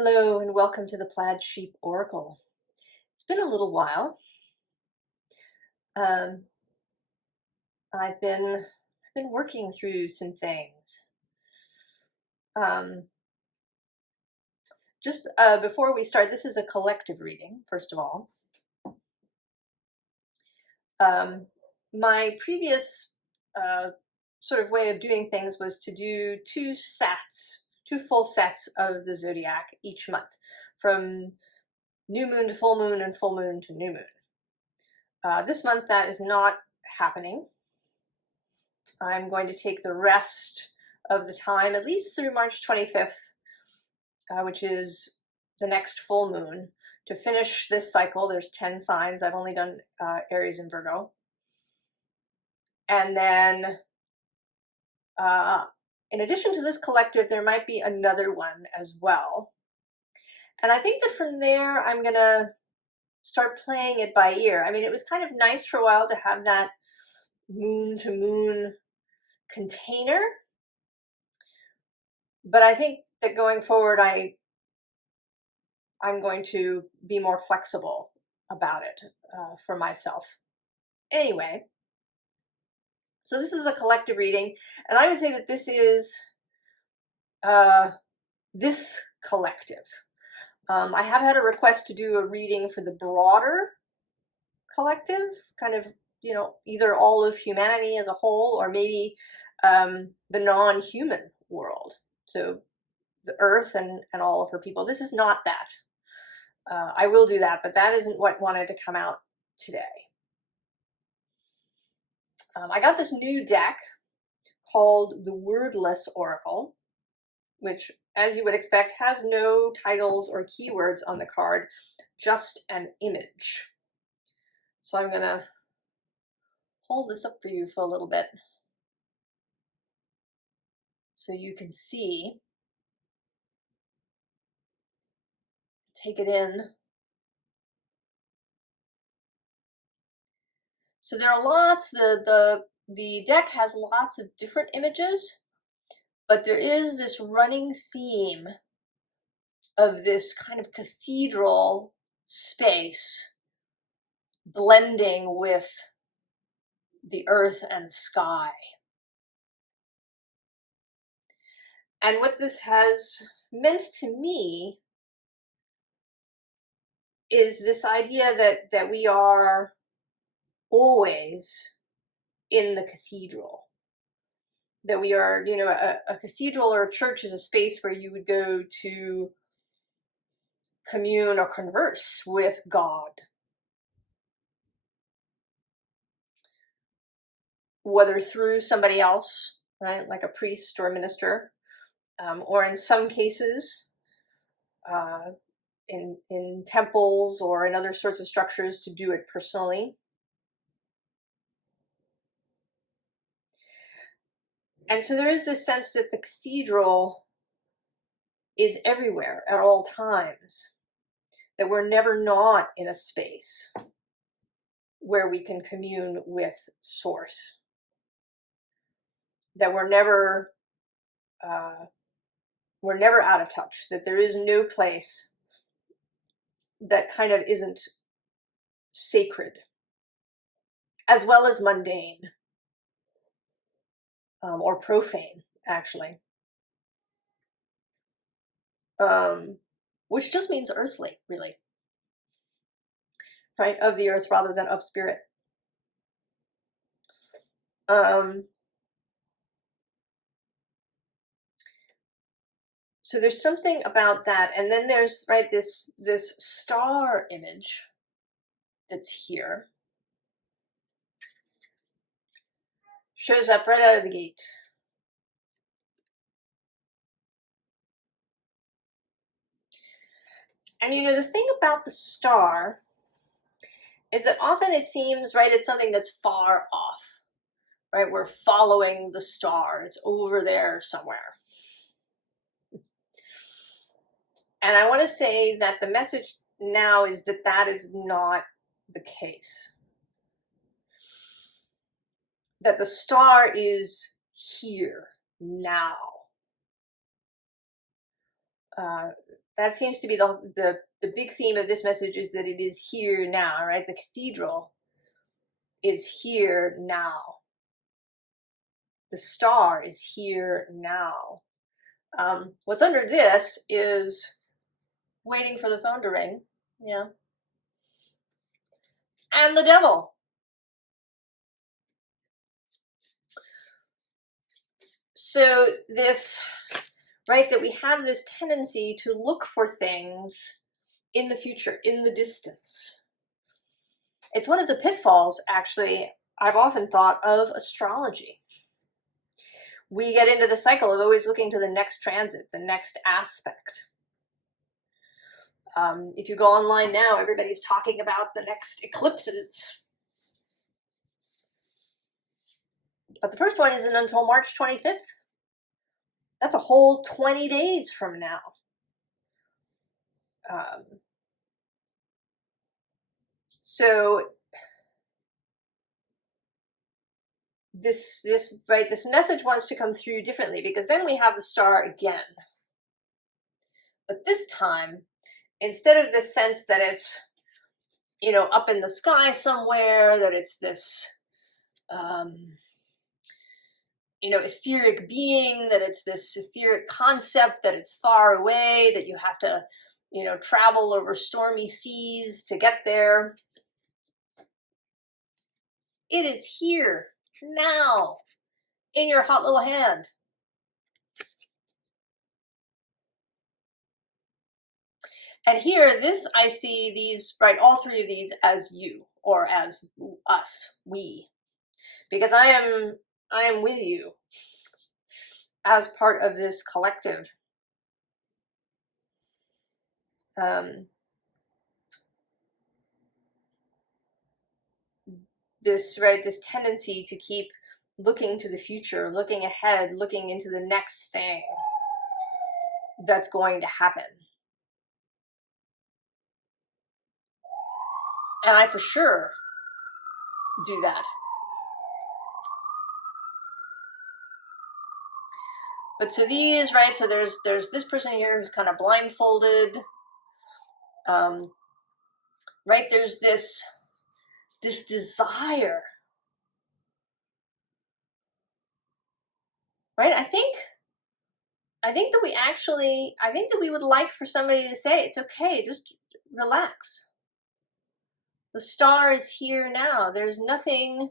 Hello and welcome to the Plaid Sheep Oracle. It's been a little while. Um, I've been working through some things. Just before we start, this is a collective reading, first of all. My previous sort of way of doing things was to do two full sets of the zodiac each month, from new moon to full moon and full moon to new moon. This month that is not happening. I'm going to take the rest of the time, at least through March 25th, which is the next full moon, to finish this cycle. There's 10 signs. I've only done Aries and Virgo. And then, in addition to this collective, there might be another one as well. And I think that from there, I'm going to start playing it by ear. I mean, it was kind of nice for a while to have that moon to moon container, but I think that going forward, I'm going to be more flexible about it for myself. Anyway, so this is a collective reading, and I would say that this is this collective. I have had a request to do a reading for the broader collective, kind of, you know, either all of humanity as a whole, or maybe the non-human world. So the earth and all of her people. This is not that. I will do that, but that isn't what wanted to come out today. I got this new deck called the Wordless Oracle, which, as you would expect, has no titles or keywords on the card, just an image. So I'm going to hold this up for you for a little bit so you can see. Take it in. So there are lots, the deck has lots of different images, but there is this running theme of this kind of cathedral space blending with the earth and sky. And what this has meant to me is this idea that we are always in the cathedral. That we are, you know, a cathedral or a church is a space where you would go to commune or converse with God. Whether through somebody else, right, like a priest or a minister, or in some cases, in temples or in other sorts of structures, to do it personally. And so there is this sense that the cathedral is everywhere at all times, that we're never not in a space where we can commune with Source, that we're never out of touch, that there is no place that kind of isn't sacred, as well as mundane, or profane, actually, which just means earthly, really, right? Of the earth rather than of spirit. So there's something about that, and then there's, right, this star image that's here. Shows up right out of the gate. And you know, the thing about the star is that often it seems, right, it's something that's far off, right? We're following the star. It's over there somewhere. And I want to say that the message now is that that is not the case. That the star is here now. That seems to be the big theme of this message, is that it is here now, right? The cathedral is here now. The star is here now. What's under this is waiting for the phone to ring. Yeah. And the devil. So this, right, that we have this tendency to look for things in the future, in the distance. It's one of the pitfalls, actually, I've often thought of astrology. We get into the cycle of always looking to the next transit, the next aspect. If you go online now, everybody's talking about the next eclipses. But the first one isn't until March 25th. That's a whole 20 days from now. So this message wants to come through differently, because then we have the star again. But this time, instead of this sense that it's, you know, up in the sky somewhere, that it's this, you know, etheric being, that it's this etheric concept, that it's far away, that you have to, you know, travel over stormy seas to get there. It is here, now, in your hot little hand. And here, this, I see these, right, all three of these as you, or as us, we. Because I am with you as part of this collective. This tendency to keep looking to the future, looking ahead, looking into the next thing that's going to happen. And I for sure do that. But so these, right, so there's this person here who's kind of blindfolded. Right, there's this desire. Right, I think that we actually, I think that we would like for somebody to say, it's okay, just relax. The star is here now. There's nothing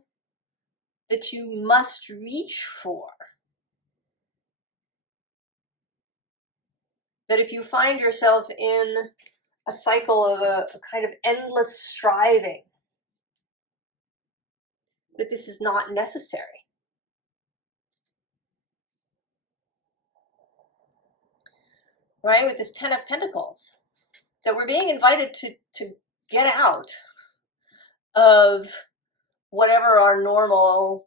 that you must reach for. That if you find yourself in a cycle of a kind of endless striving, that this is not necessary. Right, with this Ten of Pentacles, that we're being invited to get out of whatever our normal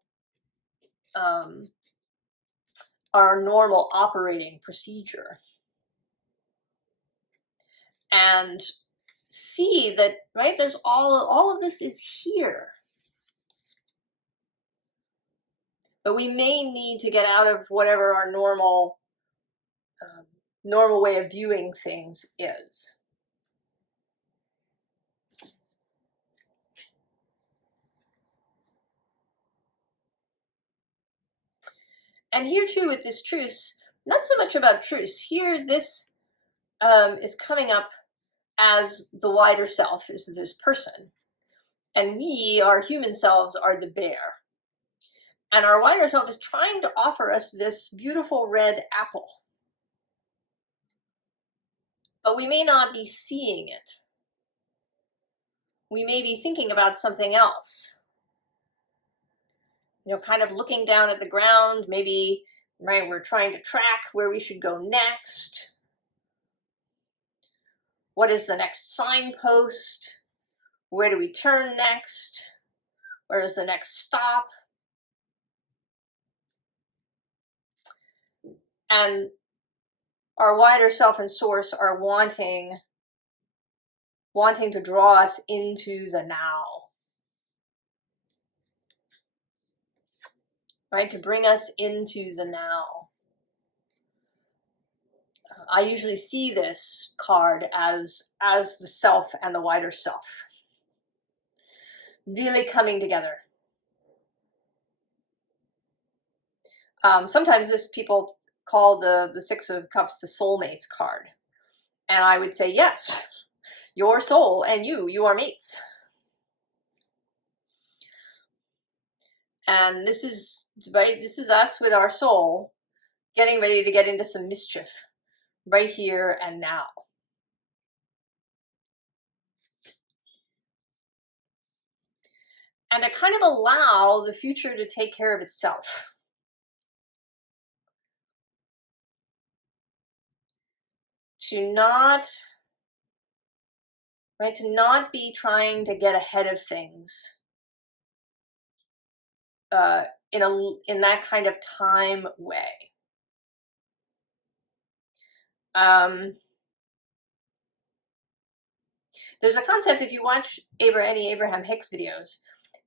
operating procedure, and see that, right, there's all of this is here, but we may need to get out of whatever our normal way of viewing things is. And here too, with this truce, not so much about truce. Here, this is coming up as the wider self, is this person. And we, our human selves, are the bear. And our wider self is trying to offer us this beautiful red apple. But we may not be seeing it. We may be thinking about something else. You know, kind of looking down at the ground, maybe, right, we're trying to track where we should go next. What is the next signpost? Where do we turn next? Where is the next stop? And our wider self and source are wanting to draw us into the now. Right? To bring us into the now. I usually see this card as the self and the wider self really coming together. Sometimes this people call the Six of Cups the soulmates card. And I would say, yes, your soul and you are mates. And this is, right, this is us with our soul getting ready to get into some mischief right here and now. And to kind of allow the future to take care of itself. To not, right, to not be trying to get ahead of things in that kind of time way. There's a concept, if you watch any Abraham Hicks videos,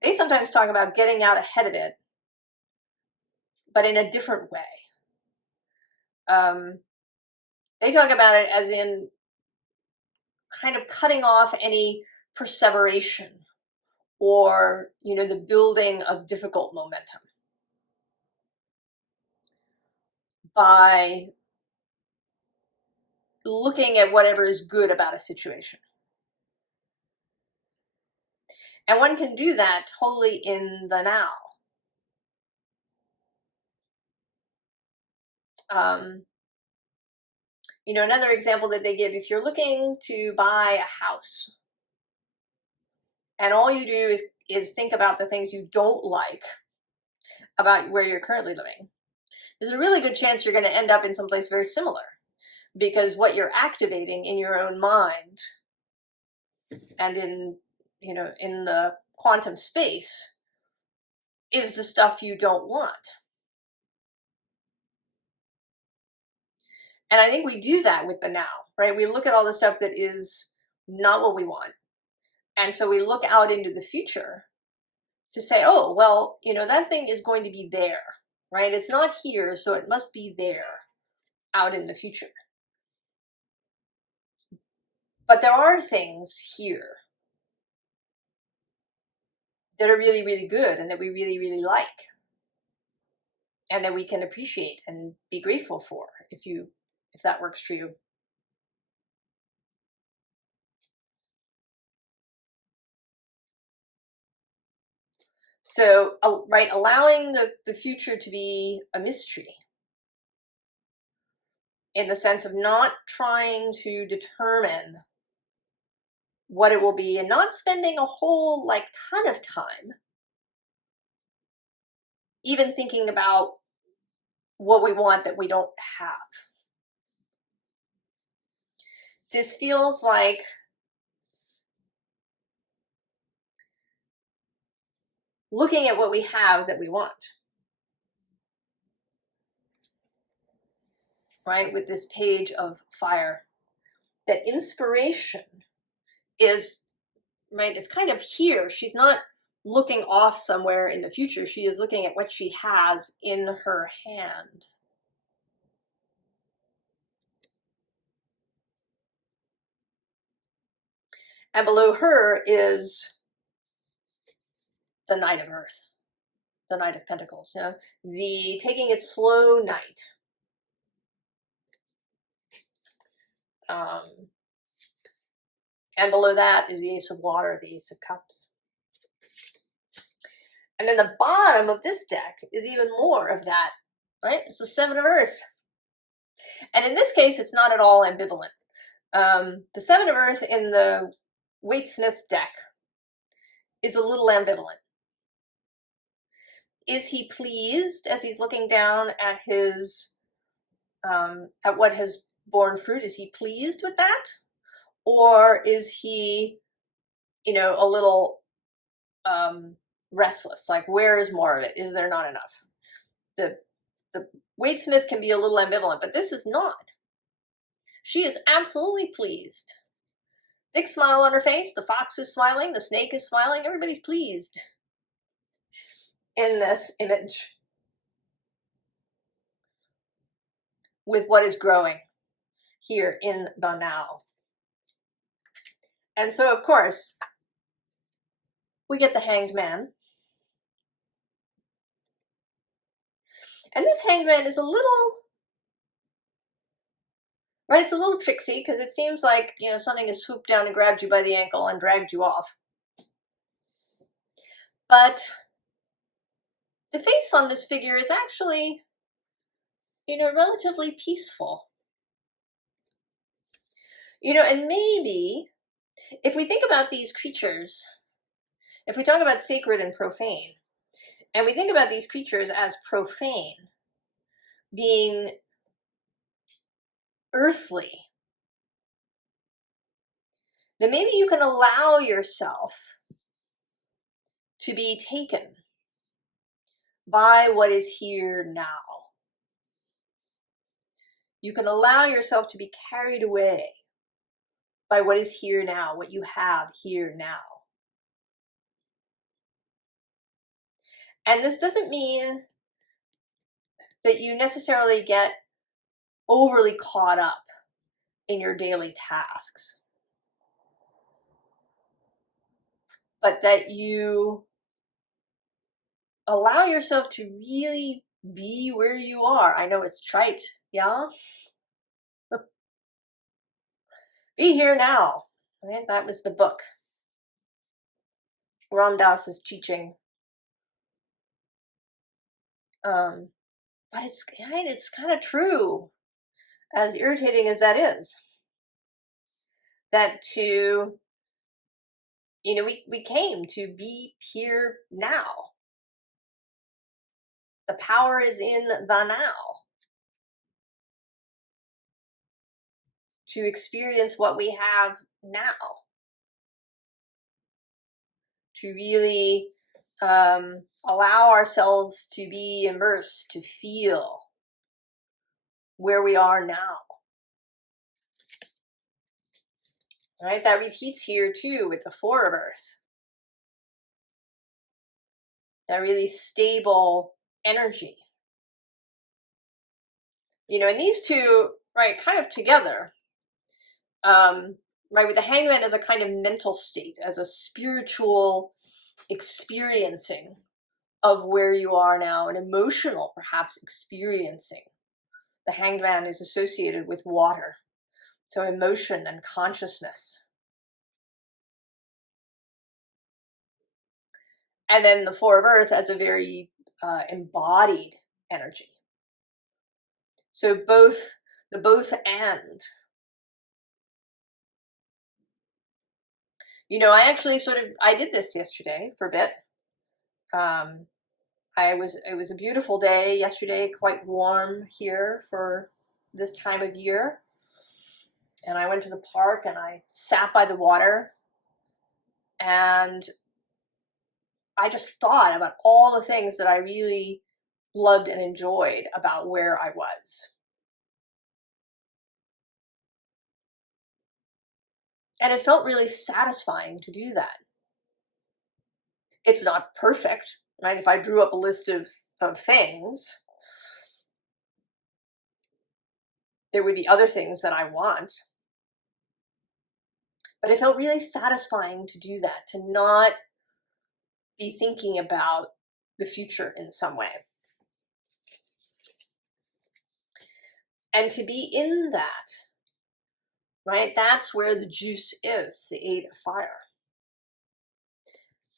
they sometimes talk about getting out ahead of it, but in a different way. They talk about it as in kind of cutting off any perseveration or, you know, the building of difficult momentum by looking at whatever is good about a situation. And one can do that totally in the now. You know, another example that they give, if you're looking to buy a house and all you do is think about the things you don't like about where you're currently living, there's a really good chance you're going to end up in someplace very similar, because what you're activating in your own mind and in, you know, in the quantum space is the stuff you don't want. And I think we do that with the now, right? We look at all the stuff that is not what we want. And so we look out into the future to say, oh, well, you know, that thing is going to be there, right? It's not here, so it must be there out in the future. But there are things here that are really, really good and that we really, really like and that we can appreciate and be grateful for if that works for you. So, right, allowing the future to be a mystery in the sense of not trying to determine what it will be and not spending a whole ton of time even thinking about what we want that we don't have. This feels like looking at what we have that we want, right? With this page of fire, that inspiration is, right, it's kind of here. She's not looking off somewhere in the future. She is looking at what she has in her hand. And below her is the Knight of Earth, the Knight of Pentacles, you know, the taking it slow knight. And below that is the Ace of Water, the Ace of Cups. And then the bottom of this deck is even more of that, right? It's the Seven of Earth. And in this case, it's not at all ambivalent. The Seven of Earth in the Waite-Smith deck is a little ambivalent. Is he pleased as he's looking down at his, at what has borne fruit? Is he pleased with that? Or is he, you know, a little restless? Like, where is more of it? Is there not enough? The Waite-Smith can be a little ambivalent, but this is not. She is absolutely pleased. Big smile on her face. The fox is smiling. The snake is smiling. Everybody's pleased in this image with what is growing. here in the now. And so, of course, we get the Hanged Man. And this Hanged Man is a little, right, it's a little tricksy because it seems like, you know, something has swooped down and grabbed you by the ankle and dragged you off. But the face on this figure is actually, you know, relatively peaceful. You know, and maybe if we think about these creatures, if we talk about sacred and profane, and we think about these creatures as profane, being earthly, then maybe you can allow yourself to be taken by what is here now. You can allow yourself to be carried away by what is here now, what you have here now. And this doesn't mean that you necessarily get overly caught up in your daily tasks, but that you allow yourself to really be where you are. I know it's trite, yeah? Be here now, right? That was the book Ram Dass is teaching. But it's kind of true, as irritating as that is, that to, you know, we came to be here now. The power is in the now. To experience what we have now. To really allow ourselves to be immersed, to feel where we are now. Right? That repeats here too with the Four of Earth. That really stable energy. You know, and these two, right, kind of together, right, with the Hangman as a kind of mental state, as a spiritual experiencing of where you are now, an emotional, perhaps, experiencing. The Hanged Man is associated with water, so emotion and consciousness. And then the Four of Earth as a very embodied energy. So both and. You know, I did this yesterday for a bit. It was a beautiful day yesterday, quite warm here for this time of year. And I went to the park and I sat by the water and I just thought about all the things that I really loved and enjoyed about where I was. And it felt really satisfying to do that. It's not perfect, right? If I drew up a list of things, there would be other things that I want. But it felt really satisfying to do that, to not be thinking about the future in some way. And to be in that, right? That's where the juice is, the Eight of Fire.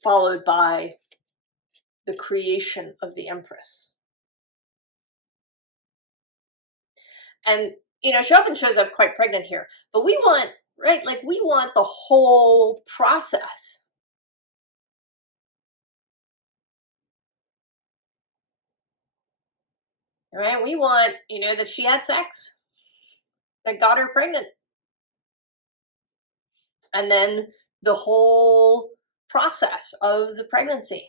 Followed by the creation of the Empress. And, you know, she often shows up quite pregnant here, but we want, right? Like we want the whole process. Right? We want, you know, that she had sex that got her pregnant. And then the whole process of the pregnancy.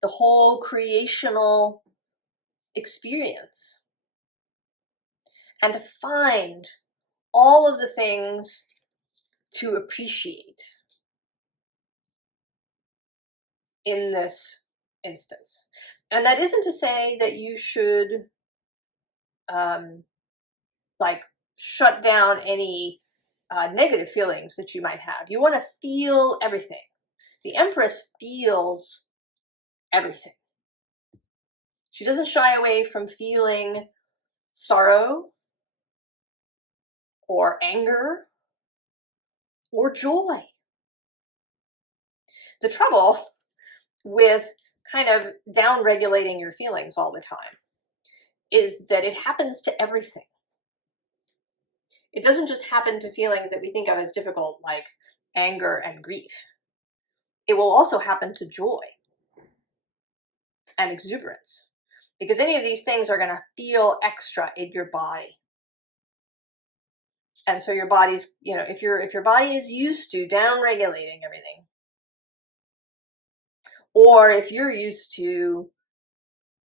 The whole creational experience. And to find all of the things to appreciate in this instance. And that isn't to say that you should like shut down any negative feelings that you might have. You want to feel everything. The Empress feels everything. She doesn't shy away from feeling sorrow or anger or joy. The trouble with kind of down regulating your feelings all the time is that it happens to everything. It doesn't just happen to feelings that we think of as difficult, like anger and grief. It will also happen to joy and exuberance, because any of these things are going to feel extra in your body. And so your body's, if your body is used to down regulating everything, or if you're used to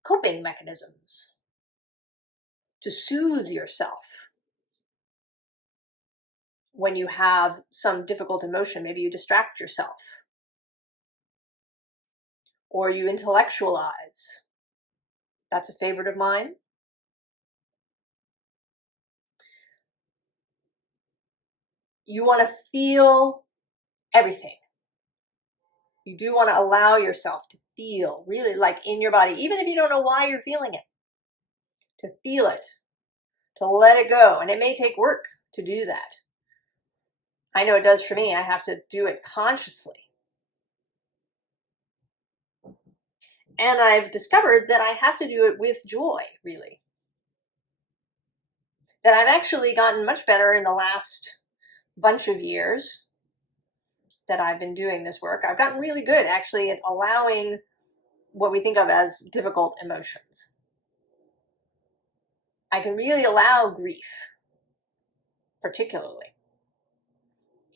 coping mechanisms to soothe yourself when you have some difficult emotion, maybe you distract yourself or you intellectualize. That's a favorite of mine. You want to feel everything. You do want to allow yourself to feel really like in your body, even if you don't know why you're feeling it, to feel it, to let it go. And it may take work to do that. I know it does for me. I have to do it consciously. And I've discovered that I have to do it with joy, really. That I've actually gotten much better in the last bunch of years that I've been doing this work. I've gotten really good, actually, at allowing what we think of as difficult emotions. I can really allow grief, particularly.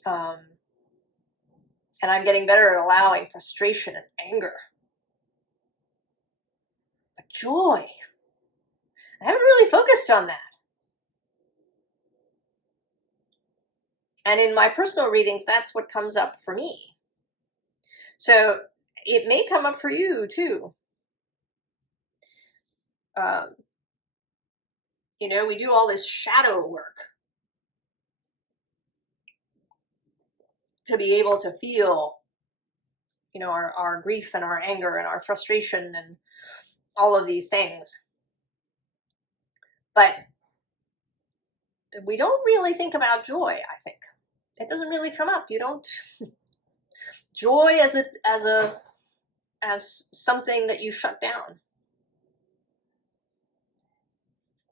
And I'm getting better at allowing frustration and anger. But joy, I haven't really focused on that. And in my personal readings, that's what comes up for me. So it may come up for you too. We do all this shadow work to be able to feel, our grief and our anger and our frustration and all of these things. But we don't really think about joy, I think. It doesn't really come up. You don't joy as something that you shut down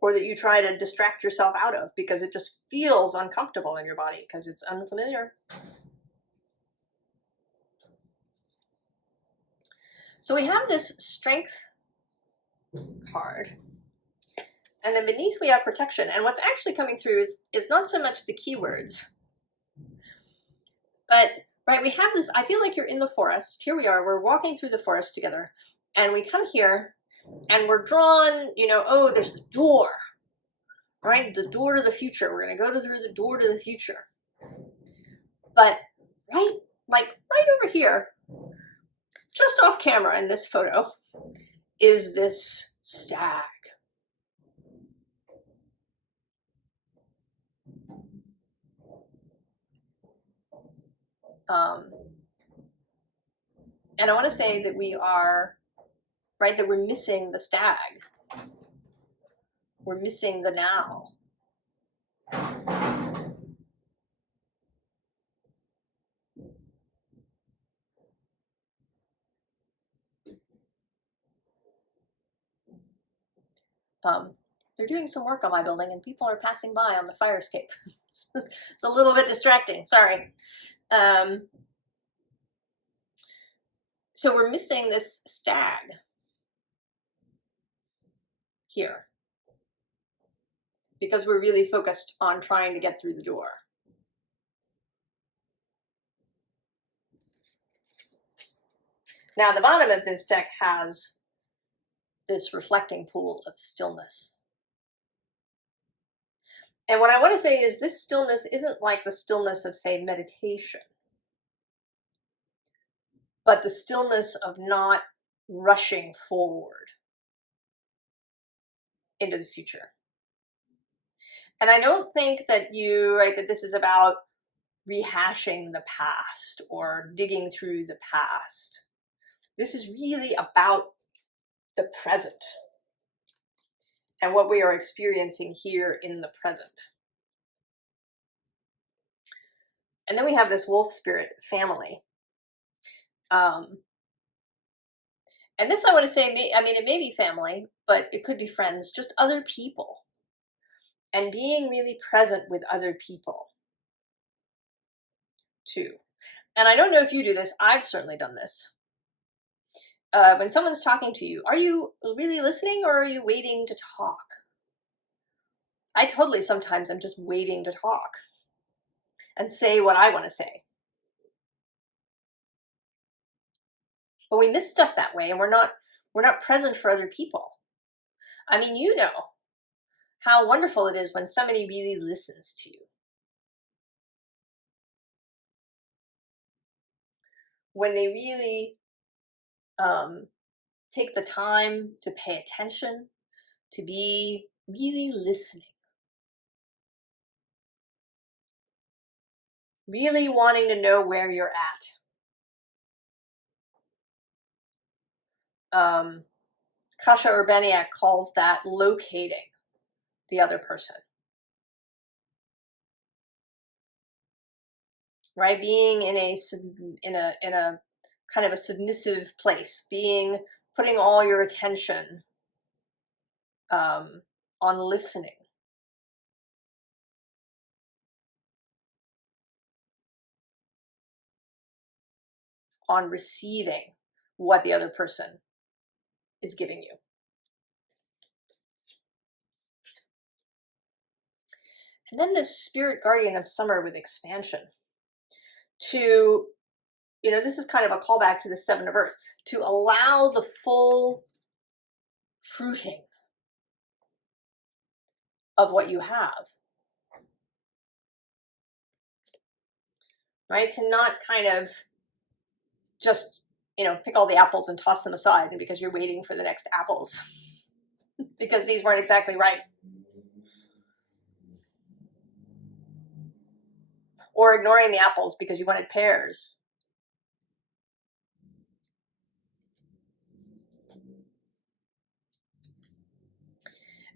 or that you try to distract yourself out of because it just feels uncomfortable in your body because it's unfamiliar. So we have this strength card, and then beneath we have protection. And what's actually coming through is not so much the keywords, but right, we have this, I feel like you're in the forest. Here we are, we're walking through the forest together, and we come here and we're drawn, oh, there's a door, right? The door to the future. We're going to go through the door to the future. But right over here, just off camera in this photo, is this stag. And I want to say that we are, right, that we're missing the stag. We're missing the now. They're doing some work on my building and people are passing by on the fire escape. It's a little bit distracting, sorry. So we're missing this stag here because we're really focused on trying to get through the door. Now the bottom of this deck has this reflecting pool of stillness. And what I want to say is this stillness isn't like the stillness of, say, meditation, but the stillness of not rushing forward into the future. And I don't think that that this is about rehashing the past or digging through the past. This is really about the present and what we are experiencing here in the present. And then we have this wolf spirit, family. And this I want to say, it may be family, but it could be friends, just other people. And being really present with other people too. And I don't know if you do this, I've certainly done this. When someone's talking to you, are you really listening or are you waiting to talk? I totally sometimes am just waiting to talk and say what I want to say. But we miss stuff that way, and we're not present for other people. I mean, you know how wonderful it is when somebody really listens to you. When they really take the time to pay attention, to be really listening. Really wanting to know where you're at. Kasia Urbaniak calls that locating the other person. Right? Being in a kind of a submissive place, putting all your attention on listening. On receiving what the other person is giving you. And then this spirit guardian of summer with expansion. To, this is kind of a callback to the Seven of Earth, to allow the full fruiting of what you have. Right? To not kind of just, pick all the apples and toss them aside, and because you're waiting for the next apples because these weren't exactly right. Or ignoring the apples because you wanted pears.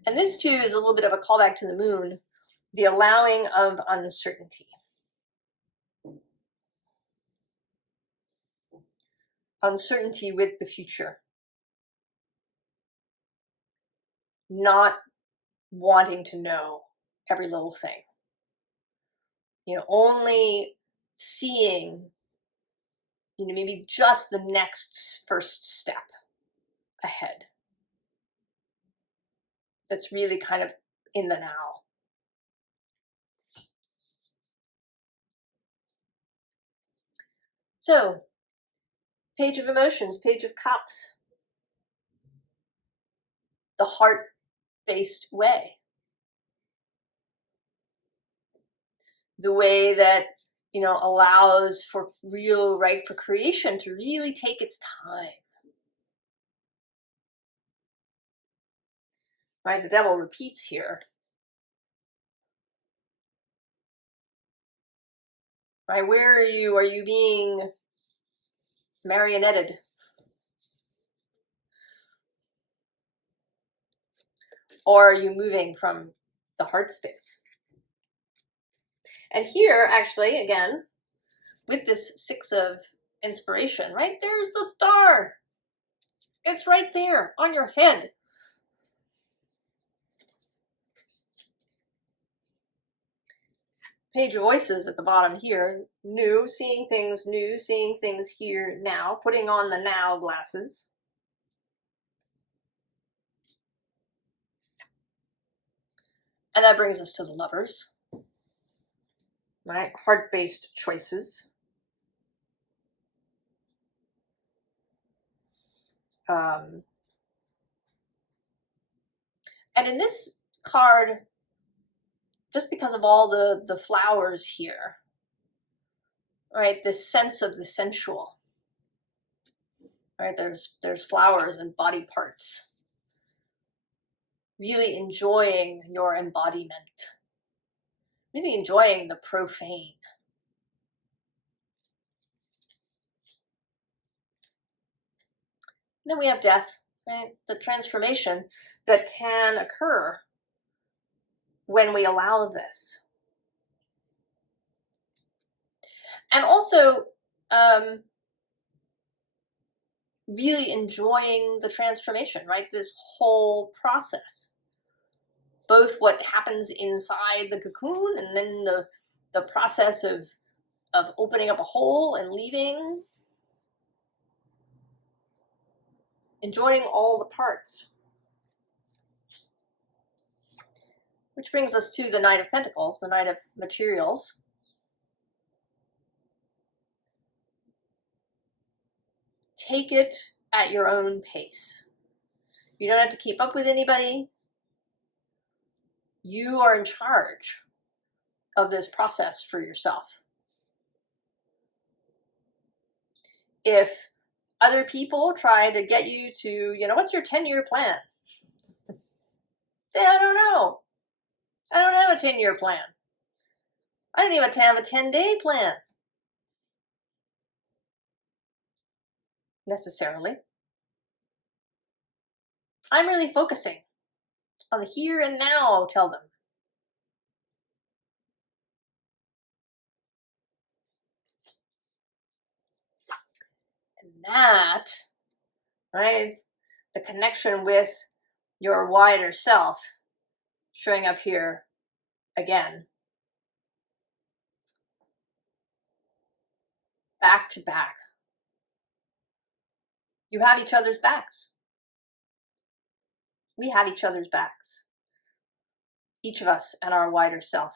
And this too is a little bit of a callback to the moon, the allowing of uncertainty. Uncertainty with the future. Not wanting to know every little thing. Only seeing, maybe just the next first step ahead. That's really kind of in the now. So, Page of Emotions, Page of Cups. The heart-based way. The way that, allows for for creation to really take its time. Right, the devil repeats here. Right, where are you? Are you being marionetted? Or are you moving from the heart space? And here, actually, again, with this Six of Inspiration, right, there's the star. It's right there on your head. Page of Voices at the bottom here. New, seeing things here now, putting on the now glasses. And that brings us to the Lovers. Right? Heart-based choices. And in this card, just because of all the flowers here, right, this sense of the sensual, right, there's flowers and body parts, really enjoying your embodiment really enjoying the profane. And then we have death, right? The transformation that can occur when we allow this. And also, really enjoying the transformation, right? This whole process. Both what happens inside the cocoon and then the process of opening up a hole and leaving. Enjoying all the parts. Which brings us to the Knight of Pentacles, the Knight of Materials. Take it at your own pace. You don't have to keep up with anybody. You are in charge of this process for yourself. If other people try to get you to, what's your 10-year plan? Say, I don't know. I don't have a 10-year plan. I don't even have a 10-day plan. Necessarily. I'm really focusing on the here and now, I'll tell them. And that, right, the connection with your wider self showing up here again. Back to back. You have each other's backs. We have each other's backs. Each of us and our wider self.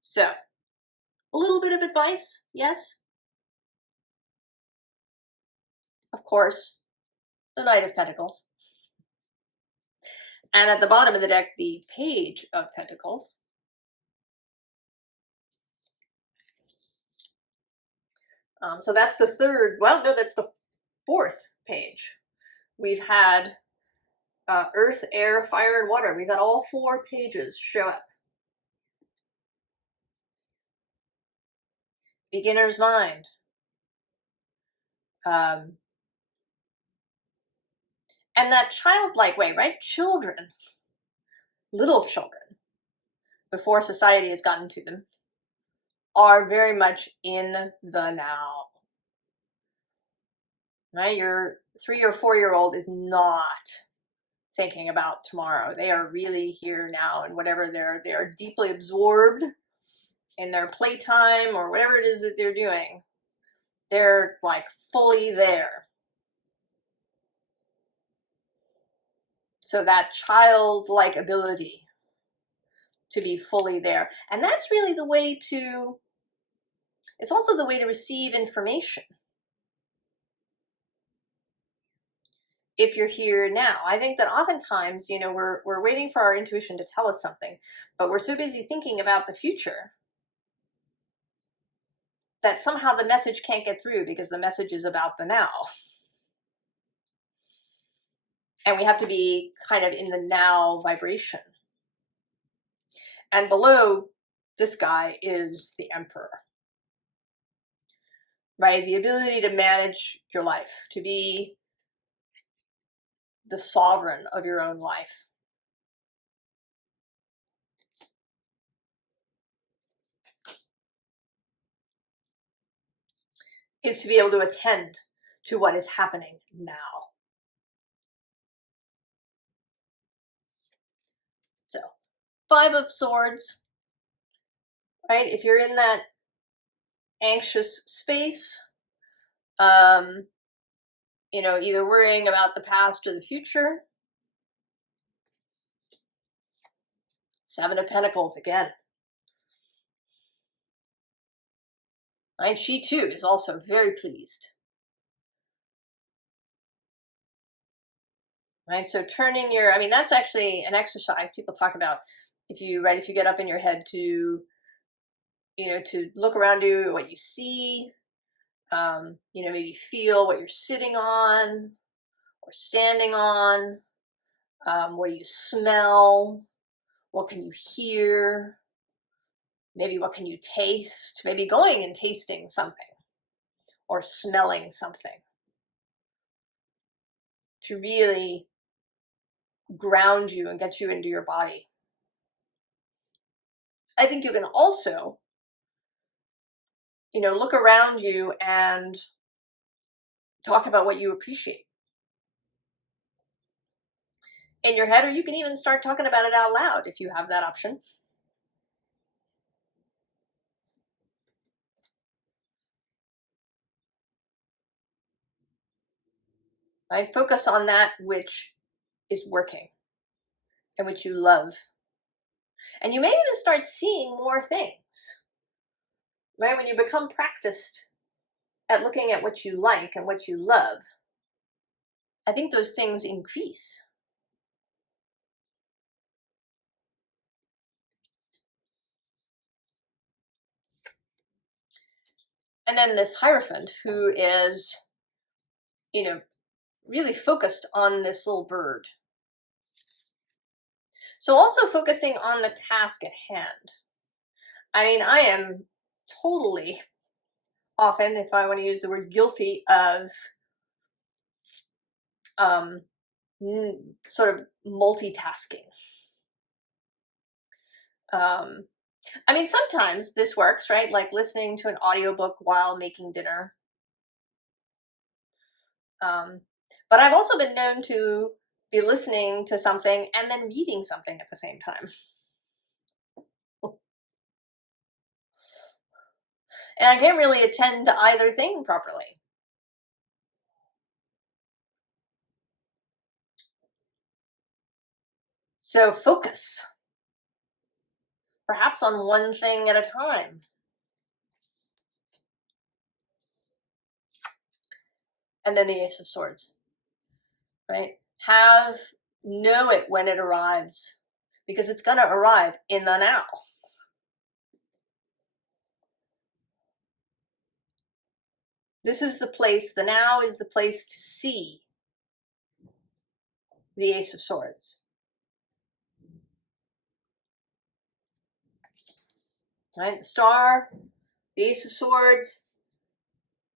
So, a little bit of advice, yes? Of course, the Knight of Pentacles. And at the bottom of the deck, the Page of Pentacles. So that's the third, well, no, that's the fourth page. We've had Earth, Air, Fire, and Water. We've had all 4 pages show up. Beginner's Mind. And that childlike way, right? Children, little children, before society has gotten to them, are very much in the now. Right? Your 3 or 4-year-old is not thinking about tomorrow. They are really here now, and whatever they are deeply absorbed in their playtime or whatever it is that they're doing. They're like fully there. So that childlike ability to be fully there. And that's really the way to, it's also the way to receive information. If you're here now, I think that oftentimes, we're waiting for our intuition to tell us something, but we're so busy thinking about the future that somehow the message can't get through because the message is about the now. And we have to be kind of in the now vibration. And below this guy is the Emperor. Right? The ability to manage your life, to be the sovereign of your own life. Is to be able to attend to what is happening now. So, 5 of Swords, right? If you're in that anxious space, either worrying about the past or the future. 7 of Pentacles again. Right? She too is also very pleased. Right? So turning that's actually an exercise people talk about if you get up in your head to, to look around you, what you see, maybe feel what you're sitting on, or standing on? What do you smell? What can you hear? Maybe what can you taste? Maybe going and tasting something or smelling something to really ground you and get you into your body. I think you can also, look around you and talk about what you appreciate in your head, or you can even start talking about it out loud if you have that option. Right? Focus on that which is working and which you love. And you may even start seeing more things, right? When you become practiced at looking at what you like and what you love, I think those things increase. And then this Hierophant, who is, really focused on this little bird. So also focusing on the task at hand. I mean, I am totally often, if I want to use the word, guilty of sort of multitasking. I mean, sometimes this works, right? Like listening to an audiobook while making dinner. But I've also been known to be listening to something and then reading something at the same time. And I can't really attend to either thing properly. So focus, perhaps on one thing at a time. And then the Ace of Swords, right? Know it when it arrives, because it's going to arrive in the now. This is the place, the now is the place to see the Ace of Swords. Right? The Star, the Ace of Swords,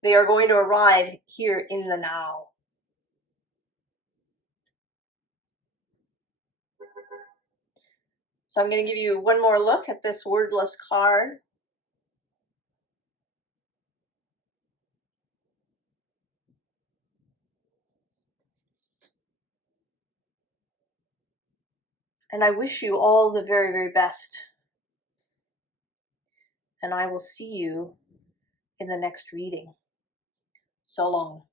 they are going to arrive here in the now. So I'm going to give you one more look at this Wordless card. And I wish you all the very, very best. And I will see you in the next reading. So long.